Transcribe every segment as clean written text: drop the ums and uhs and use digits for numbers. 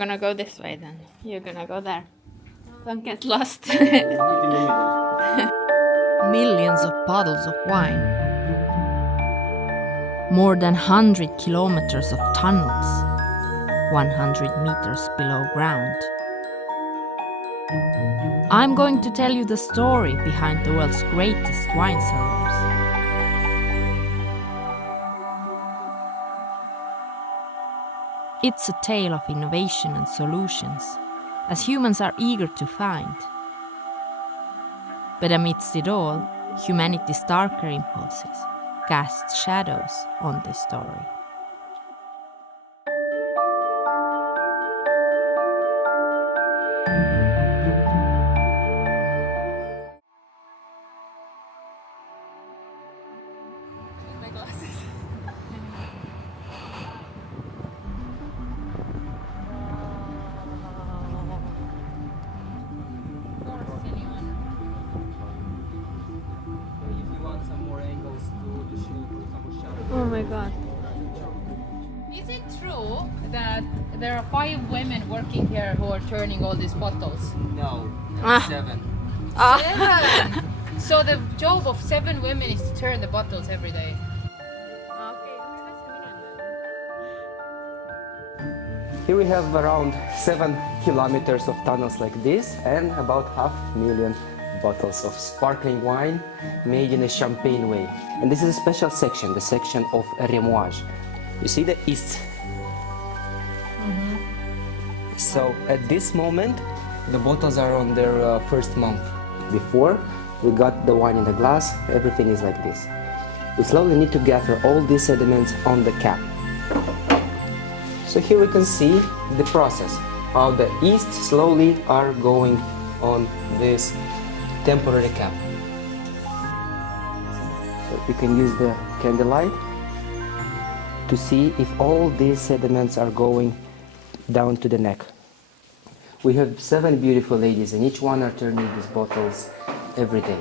Gonna go this way then. You're gonna go there. Don't get lost. Millions of bottles of wine. More than 100 kilometers of tunnels. 100 meters below ground. I'm going to tell you the story behind the world's greatest wine cellars. It's a tale of innovation and solutions, as humans are eager to find. But amidst it all, humanity's darker impulses cast shadows on this story. Oh my god. Is it true that there are 5 women working here who are turning all these bottles? No, Ah. 7. 7! So the job of 7 women is to turn the bottles every day. Here we have around 7 kilometers of tunnels like this and about 500,000 bottles of sparkling wine made in a champagne way. And this is a special section, the section of remuage. You see the east. So at this moment, the bottles are on their first month. Before we got the wine in the glass, everything is like this. We slowly need to gather all these sediments on the cap. So here we can see the process, how the yeast slowly are going on this temporary cap. So we can use the candlelight to see if all these sediments are going down to the neck. We have 7 beautiful ladies and each one are turning these bottles every day.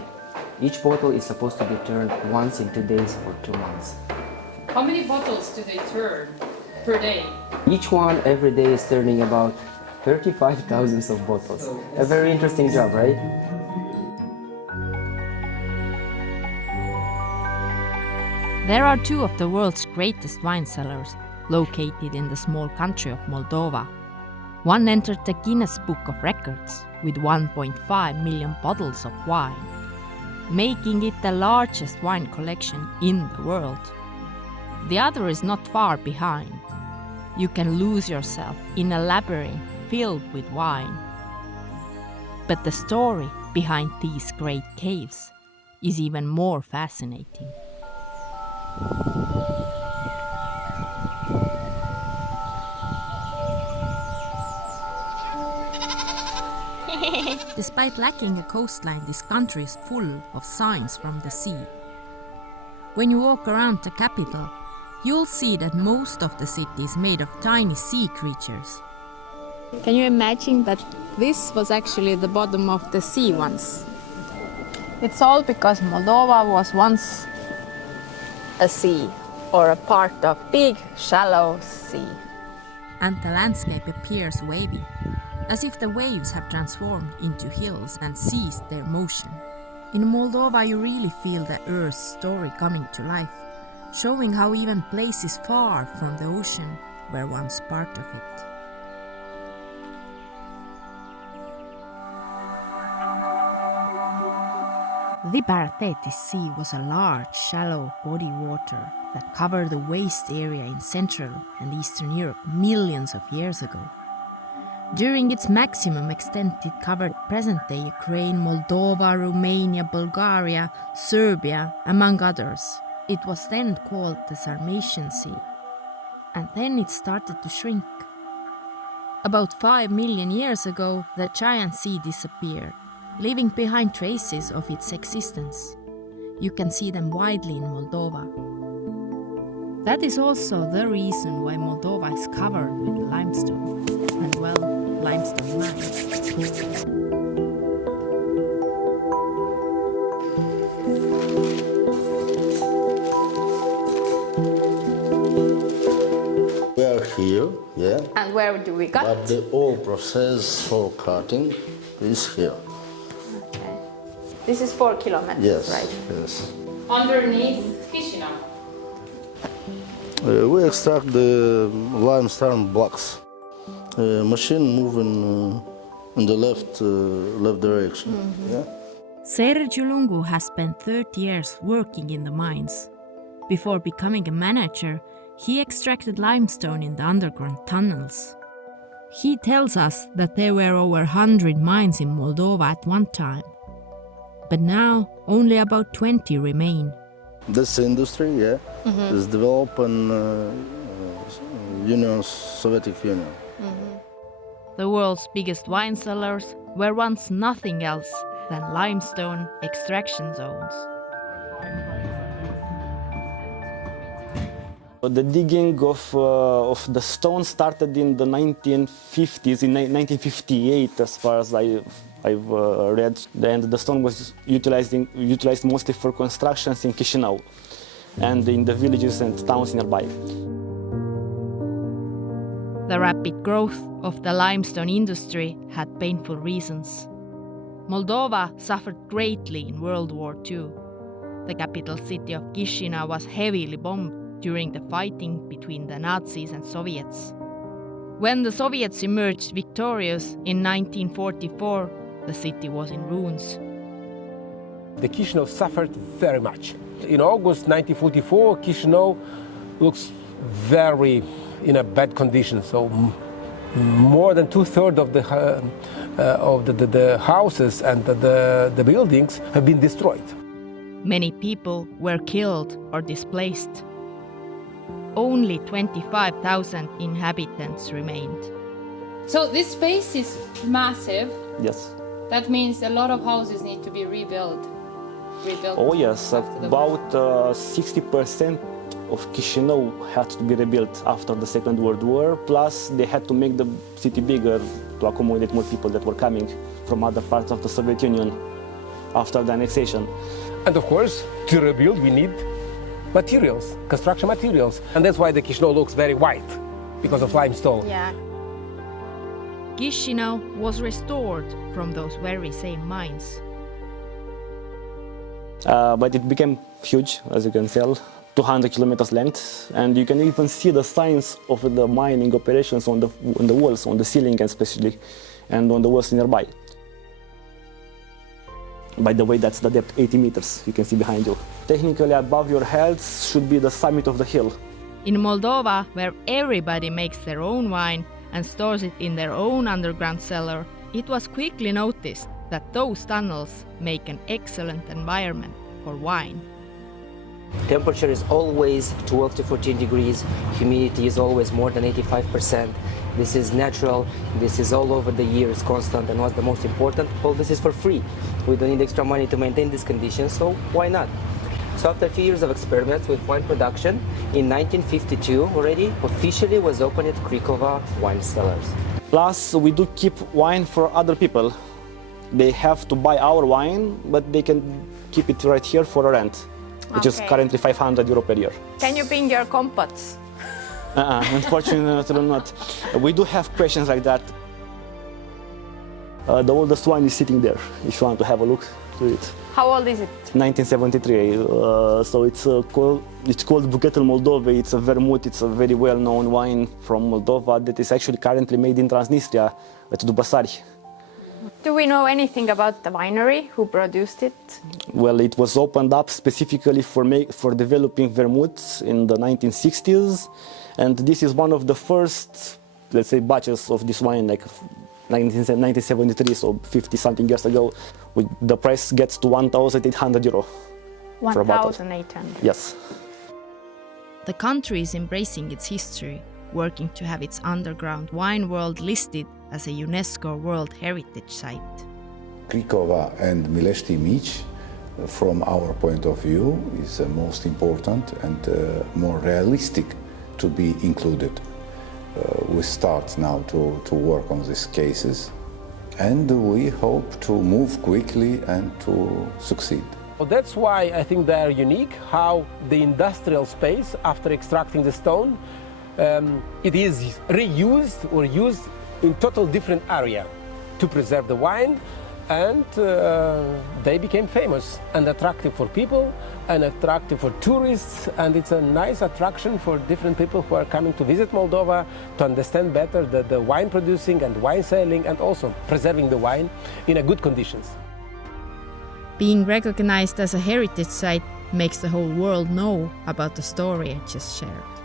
Each bottle is supposed to be turned once in 2 days for 2 months. How many bottles do they turn per day? Each one every day is turning about 35,000 of bottles. A very interesting job, right? There are 2 of the world's greatest wine cellars located in the small country of Moldova. One entered the Guinness Book of Records with 1.5 million bottles of wine, making it the largest wine collection in the world. The other is not far behind. You can lose yourself in a labyrinth filled with wine. But the story behind these great caves is even more fascinating. Despite lacking a coastline, this country is full of signs from the sea. When you walk around the capital, you'll see that most of the city is made of tiny sea creatures. Can you imagine that this was actually the bottom of the sea once? It's all because Moldova was once a sea, or a part of big, shallow sea. And the landscape appears wavy, as if the waves have transformed into hills and ceased their motion. In Moldova, you really feel the Earth's story coming to life, showing how even places far from the ocean were once part of it. The Barteti Sea was a large, shallow body water that covered the waste area in Central and Eastern Europe millions of years ago. During its maximum extent, it covered present-day Ukraine, Moldova, Romania, Bulgaria, Serbia, among others. It was then called the Sarmatian Sea, and then it started to shrink. About 5 million years ago, the giant sea disappeared, leaving behind traces of its existence. You can see them widely in Moldova. That is also the reason why Moldova is covered with limestone, and well, limestone mines. We are here yeah. And where do we cut? But the whole process for cutting is here. Okay. This is 4 kilometers, Yes, right? yes. Underneath Chisinau. We extract the limestone blocks. Machine moving in the left direction. Yeah. Sergiu Lungu has spent 30 years working in the mines. Before becoming a manager, he extracted limestone in the underground tunnels. He tells us that there were over 100 mines in Moldova at one time. But now, only about 20 remain. This industry, yeah, is developed in Soviet Union. The world's biggest wine cellars were once nothing else than limestone extraction zones. The digging of the stone started in the 1950s, in 1958, as far as I've read. And the stone was utilized mostly for constructions in Chisinau and in the villages and towns nearby. The rapid growth of the limestone industry had painful reasons. Moldova suffered greatly in World War II. The capital city of Chisinau was heavily bombed during the fighting between the Nazis and Soviets. When the Soviets emerged victorious in 1944, the city was in ruins. The Chisinau suffered very much. In August 1944, Chisinau looks very in a bad condition. So more than 2/3 of the houses and the buildings have been destroyed. Many people were killed or displaced. Only 25,000 inhabitants remained. So this space is massive. Yes. That means a lot of houses need to be rebuilt. Oh yes, after the war. about 60% of Chisinau had to be rebuilt after the Second World War, plus they had to make the city bigger to accommodate more people that were coming from other parts of the Soviet Union after the annexation. And of course, to rebuild we need materials, construction materials. And that's why the Chisinau looks very white, because of limestone. Yeah. Chisinau was restored from those very same mines. But it became huge, as you can tell, 200 kilometers length, and you can even see the signs of the mining operations on the walls, on the ceiling especially, and on the walls nearby. By the way, that's the depth, 80 meters, you can see behind you. Technically, above your heads should be the summit of the hill. In Moldova, where everybody makes their own wine and stores it in their own underground cellar, it was quickly noticed that those tunnels make an excellent environment for wine. Temperature is always 12 to 14 degrees. Humidity is always more than 85%. This is natural. This is all over the year. It's constant. And what's the most important? All this is for free. We don't need extra money to maintain these conditions, so why not? So after a few years of experiments with wine production, in 1952 already officially was opened at Cricova wine cellars. Plus, we do keep wine for other people. They have to buy our wine, but they can keep it right here for a rent, which is currently 500 euro per year. Can you bring your compots? Unfortunately not. We do have questions like that. The oldest wine is sitting there, if you want to have a look to it. How old is it? 1973, so it's called Buchetul Moldovei. It's a vermouth, it's a very well-known wine from Moldova that is actually currently made in Transnistria at Dubăsari. Do we know anything about the winery, who produced it? Well, it was opened up specifically for developing vermouths in the 1960s, and this is one of the first, let's say, batches of this wine, like 1973, so 50-something years ago. The price gets to 1,800 euro for a bottle. 1,800. Yes. The country is embracing its history, working to have its underground wine world listed as a UNESCO World Heritage Site. Cricova and Milestii Mici, from our point of view, is most important and more realistic to be included. We start now to work on these cases, and we hope to move quickly and to succeed. Well, that's why I think they are unique, how the industrial space, after extracting the stone, it is reused or used in total different area to preserve the wine, and they became famous and attractive for people and attractive for tourists, and it's a nice attraction for different people who are coming to visit Moldova to understand better the wine producing and wine selling and also preserving the wine in a good conditions. Being recognized as a heritage site makes the whole world know about the story I just shared.